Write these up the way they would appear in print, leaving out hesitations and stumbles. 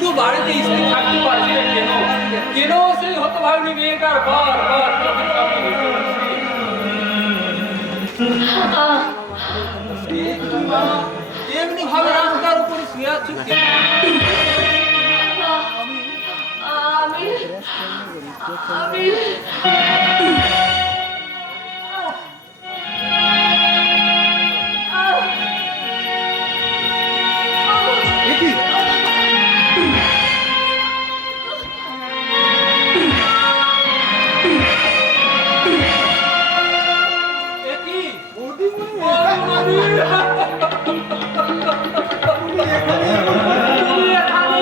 তুই বাড়িতে স্ত্রী থাকতে পারছি না কেন? কেন সেই হতভাগিনী মেয়েটার বারবার চোখের সামনে ভেসে উঠছে? এমনি ভাবে রাস্তার উপরে শুয়ে আছো কেন? আমি আমি এ কি? বৌদিমণি! তুমি এখানে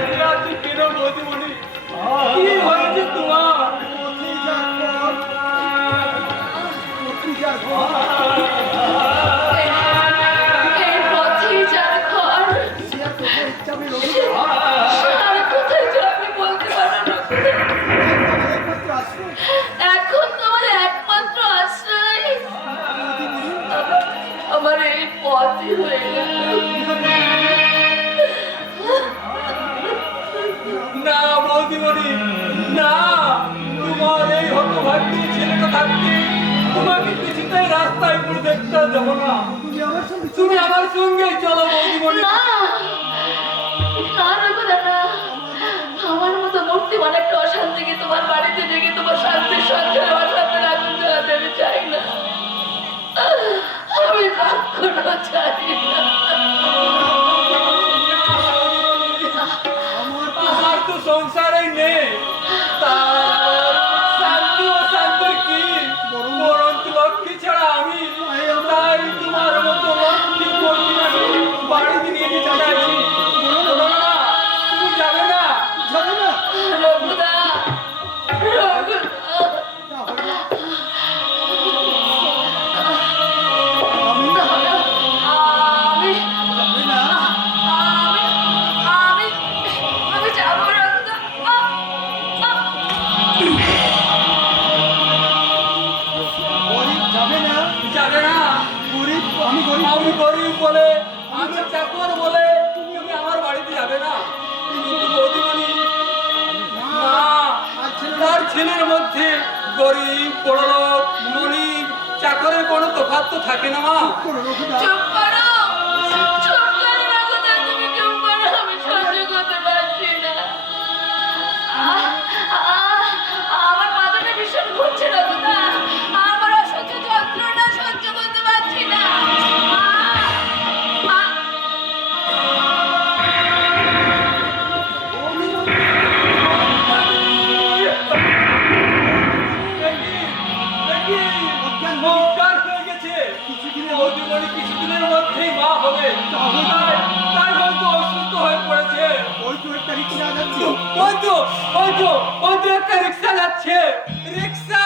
শুয়ে আছো কেন বৌদিমণি? কি হয়েছে তোমার? এই পথেই যার ঘর আর কোথায় যাবে বলতে পারো না। এখন তোমার একমাত্র আশ্রয় আমার এই পথই হয়ে গেল। না বৌদিমণি, না, তোমার এই হতভাগ্য ছেলেটা থাকতে তোমাকে কিছুতেই রাস্তায় পুরো দেখতে দেবো না। তুমি আমার সঙ্গে চলো বৌদিমণি। না না রঘুদাদা, আমার মতো মূর্তিমান একটা অশান্তিকে তোমার বাড়িতে রেখে তোমার শান্তির সংসারে অশান্তি আগুন জ্বালাতে আমি চাই না। আমি কখনো চাই না। আমার তো সংসারেই নেই, তার শান্তি ও শান্তি কি? বরঞ্চ লক্ষ্মী ছাড়া আমি, তাই তোমার মতো লক্ষ্মী কন্যাকে বাড়িতে নিয়ে যেতে চাইছি। বলো না, তুমি যাবে না? রঘুদা, রঘুদা, আমি আমি আমি যাবো রঘুদা। যাবে না? আমি গরিব বলে, আমি চাকর বলে তুমি আমার বাড়িতে যাবে না? কিন্তু বৌদিমণি, না, তার ছেলের মধ্যে গরিব বড়লোক গরিব চাকরের কোনো তফাৎ তো থাকে না মা। চুপ করো, চুপ করো রঘুদা, তুমি চুপ করো, আমি সহ্য করতে পারছি না। আমার মাথাটা ভীষণ ঘুরছে রঘুদা, আমার অসহ্য যন্ত্রণা সহ্য করতে পারছি না। অজ্ঞান হয়ে গেছে। বৌদিমণি কিছুদিনের মধ্যেই মা হবে, তাই হয়তো অসুস্থ হয়ে পড়েছে। ওই তো একটা রিক্সা যাচ্ছে। রিক্সা